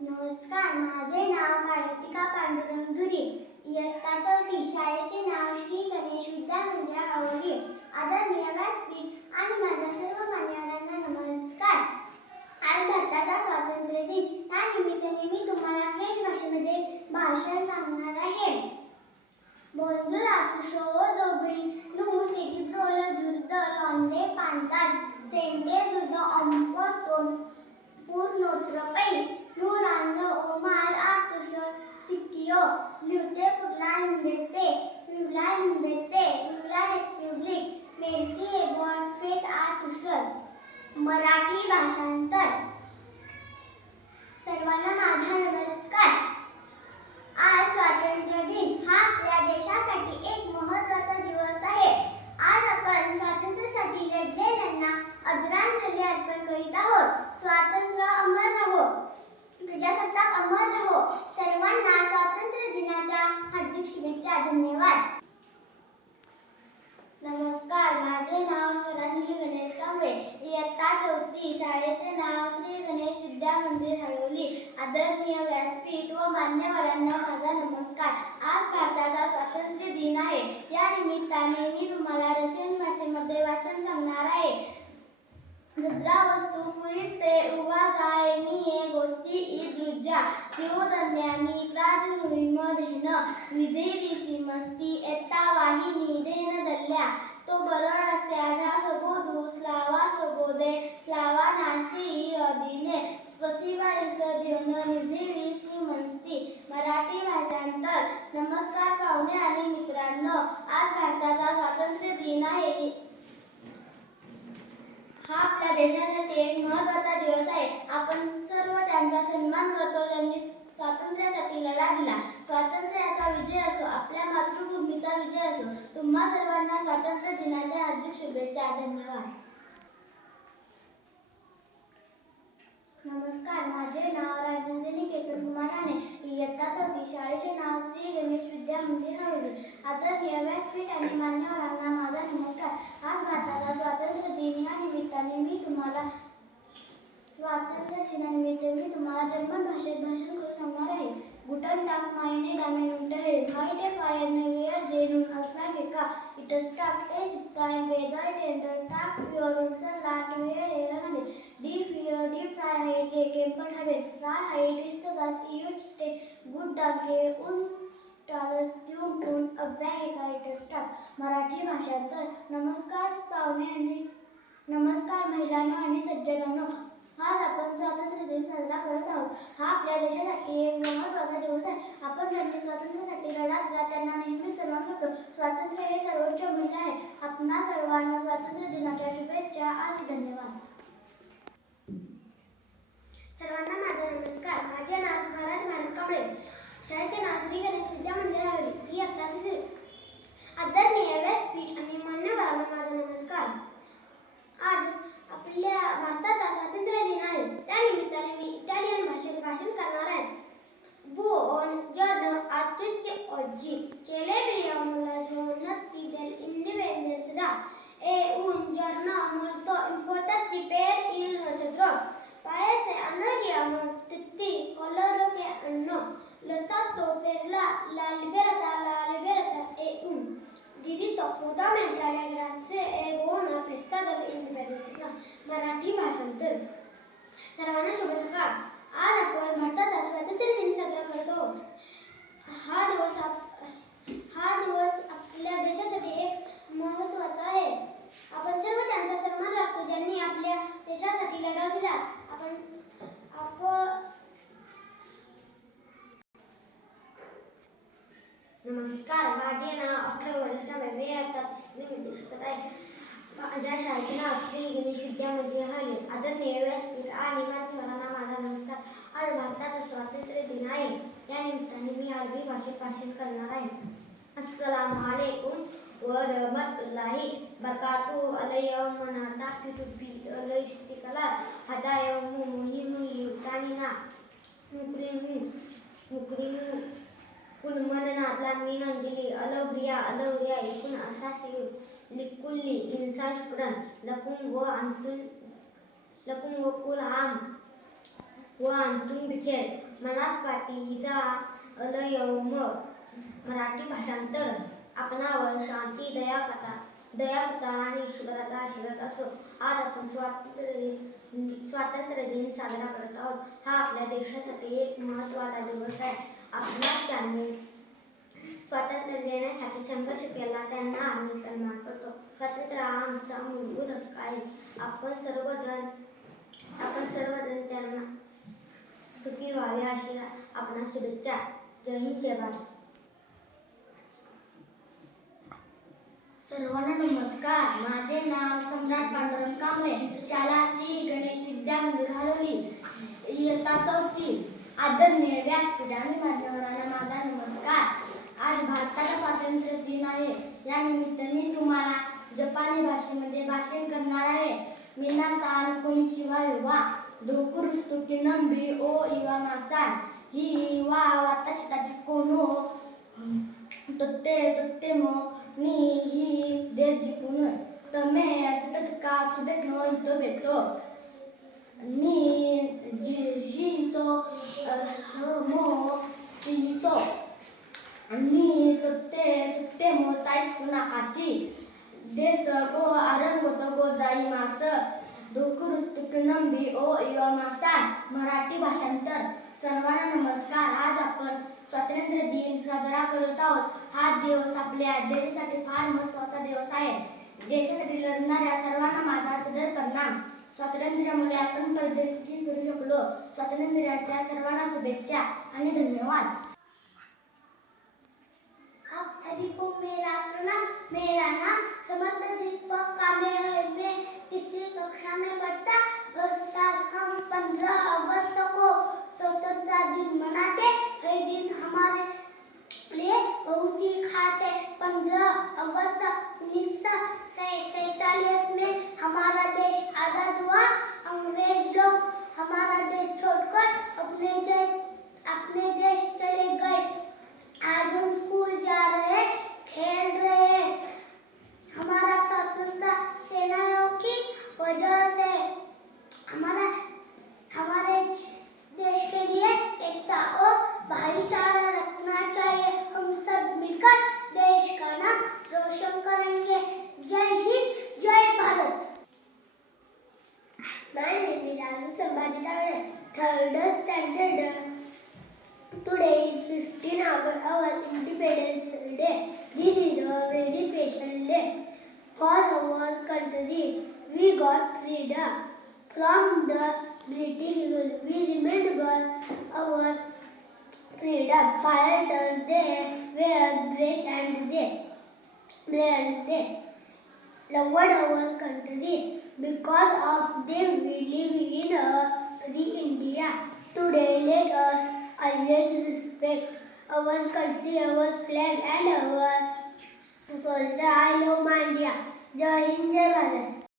नमस्कार माझे नाव कार्तिका पांडुरंग धुरी इयत्ता चौथी शाळेचे नाव श्री गणेश विद्या मंदिर आवडी आदरणीय व्यासपीठ आणि माझ्या सर्व मान्यवरांना नमस्कार. आज भारताचा स्वातंत्र्य दिन. या निमित्ताने मी तुम्हाला फ्रेंच भाषेमध्ये भाषण सांगणार आहे. Bonjour à tous नू सिटी célébrons le jour पांतास l'indépendance. C'est le jour Marathi भाषांतर. सर्वांना माझा नमस्कार. आज स्वातंत्र्य दिन. हा आपल्या देशासाठी एक महत्त्वाचा दिवस आहे. आज आपण स्वातंत्र्यासाठी लढलेल्यांना आदरांजली अर्पण करीत आहोत. स्वातंत्र्य अमर रहो. प्रजासत्ताक अमर रहो. सर्वांना स्वातंत्र्य दिनाच्या हार्दिक शुभेच्छा धन्यवाद. नमस्कार. माझे नाव स्वरांजली गणेश कांबळे. इयत्ता चौथी शाळेचे नाव श्री गणेश विद्या मंदिर हळवली. आदरणीय व्यासपीठ व मान्यवरांना माझा नमस्कार. आज भारताचा स्वातंत्र्य दिन आहे. या निमित्ताने मी तुम्हाला रशियन भाषेमध्ये भाषण सांगणार आहे. जत्रा वस्तू कुईत ते उभा जाय मी ये गोष्टी ईदृज्या शिवधन्यानी प्राज मुहिम धेन. विजयी दिसी मस्ती एत्ता वाहिनी देन दल्ल्या तो बरड अस्याझा सबोधू स्लावा सबोदे स्लावा नाशी रदिने स्वसिवा इस देन निझेवी सी मनस्ती. मराठी भाषांतर. नमस्कार पाहुणे आणि मित्रांनो आज भारताचा स्वातंत्र्य दिन आहे. हा आपल्या देशासाठी एक महत्त्वाचा दिवस आहे. आपण सर्व त्यांचा सन्मान करतो. त्यांनी स्वातंत्र्यासाठी लढा दिला. स्वातंत्र्याचा विजय असो आपल्या मातृभूमीचा विजय असो तुम्हा सर्वांना स्वातंत्र्य दिनाच्या हार्दिक शुभेच्छा. धन्यवाद. नमस्कार माझे नाव राजनंदिनी केतन कुमार राणे. इयत्ता चौथी शाळेचे नाव श्री गणेश विद्या मंदिर आता आदरणीय व्यासपीठ आणि मान्यवरांना माझा नमस्कार. आज भारताला स्वातंत्र्य दिन या निमित्ताने मी तुम्हाला स्वातंत्र्य दिनानिमित्त मी तुम्हाला जर्मन भाषेत आहे गुटन टाक मायने डामेन unterhält. Heute feiern wir den Alphabeka. Tag es ist ein bedeutender Tag für unser Land. Wir erinnern die für die Freiheit gekämpft haben. Freiheit ist das jüngste Gut. Danke und Tagestum und Abwägigkeit it Tag. Marathi भाषांतर नमस्कार पाहुणे आणि नमस्कार महिलांनो आणि सज्जनांनो आज आपण स्वातंत्र्य दिन साजरा करत आहोत. हा आपल्या देशासाठी एक महत्त्वाचा दिवस आहे. आपण ज्यांनी स्वातंत्र्यासाठी लढा दिला त्यांना नेहमीच सन्मान करतो. स्वातंत्र्य हे सर्वोच्च मूल्य आहे. आपणा सर्वांना स्वातंत्र्य दिनाच्या शुभेच्छा आणि धन्यवाद. सर्वांना माझा नमस्कार. माझे नाव स्वराज मानव कांबळे. शाळेचे नाव श्री गणेश विद्या मंदिर ही आता तिसरी आदरणीय व्यासपीठ आणि मान्यवरांना माझा नमस्कार आज आपल्या भारताचा स्वातंत्र्य दिन आहे त्या निमित्ताने मी इटालियन भाषेत भाषण करणार आहे Buongiorno a tutti oggi celebriamo la giornata dell'indipendenza. È un giorno molto importante per il nostro paese. Onoriamo tutti coloro che hanno lottato per la, la libertà. La libertà è un diritto fondamentale. Grazie e buona festa dell'indipendenza. Marathi भाषांतर सर्वांना शुभ सकाळ आज आपण भारताचा स्वातंत्र्य दिन साजरा करत आहोत हा दिवस आप हा दिवस आपल्या देशासाठी एक महत्त्वाचा आहे. आपण सर्व त्यांचा सन्मान राखतो ज्यांनी आपल्या देशासाठी लढा दिला. आपण नमस्कार माझे नाव अकरा वर्ष मी आता तिसरीमध्ये शिकत आहे. माझ्या शाळेचे नाव श्री गणेश विद्या मंदिर हले आदरणीय व्यासपीठ आणि मान्यवरांना माझा नमस्कार. आज भारताचा स्वातंत्र्य दिन आहे. या निमित्ताने मी अरबी भाषेत भाषण करणार आहे. अस्सलाम वालेकुम व रहमतुल्लाहि बरकातु अलयम नाताफिरु बि अलइस्तिकलार हदा यौमु मुहिमु लिउतानिना मुकरिमु मुकरिमु कुलमननातला मीन अंजली अलवरिया अलवरिया एकूण असासी लिकुल्ली इन्सान शुक्रन लकुम व अंतुल लकुम व कुल आम व अंतून बिखेर मनास्पातीचा अलयम मराठी भाषांतर आपणावर शांती दया कथा दया कथा आणि ईश्वराचा आशीर्वाद असो. आज आपण स्वातंत्र्य दिन स्वातंत्र्य दिन साजरा करत आहोत. हा आपल्या देशासाठी एक महत्त्वाचा दिवस आहे. आपणास ज्यांनी स्वातंत्र्य देण्यासाठी संघर्ष केला त्यांना आम्ही सन्मान करतो. स्वातंत्र्य हा आमचा मूलभूत हक्क आहे. आपण सर्वजण आपण सर्वजण त्यांना सुखी व्हावे अशी आपणा शुभेच्छा. जय हिंद जय भारत. सर्वांना नमस्कार. माझे नाव सम्राट पांडुरंग कांबळे. शाला श्री गणेश विद्या मंदिर हलवली इयत्ता चौथी. आदरणीय व्यासपीठाने मान्यवरांना माझा नमस्कार. आज भारताला स्वातंत्र्य दिन आहे. या निमित्त मी तुम्हाला जपानी भाषेमध्ये भाषण करणार आहे. मिनासान कोनिचिवा युवा. डोकुरुस्तुकी नंबी ओ इवा मासान. ही वा वाता शिताची कोनो. तत्ते तत्ते मग नीचो मो सीचो नीत ते ते मो ताईस तुना आची गो आरंग तो गो जाई मास दुकुरुस्तुकनम बी ओ इयो मासा मराठी भाषांतर。सर्वांना नमस्कार. आज आपण स्वातंत्र्य दिन साजरा करत आहोत. हा दिवस आपल्या देशासाठी फार महत्त्वाचा दिवस आहे. देशासाठी लढणाऱ्या सर्वांना माझा सदर परिणाम. स्वातंत्र्यामुळे आपण परिस्थिती करू शकलो. स्वातंत्र्याच्या सर्वांना शुभेच्छा आणि धन्यवाद. आप सभी को मेरा प्रणाम. मेरा नाम समर्थ दीपक कामे है मैं कक्षा में पढ़ता हर साल हम पंद्रह अगस्त को स्वतंत्रता दिन मनाते. है दिन हमारे लिए बहुत ही खास है. पंद्रह अगस्त उन्नीस सौ हमारा देश standard. Uh, today is 15 August, our Independence Day. This is a very special day for our country. We got freedom from the British rule. We remember our freedom fighters. They were brave and they, and they loved our country. Because of them, we live in a free India. Today, let us always respect our country, our flag, and our soldier. I love my India. Jai Hind, Jai Bharat.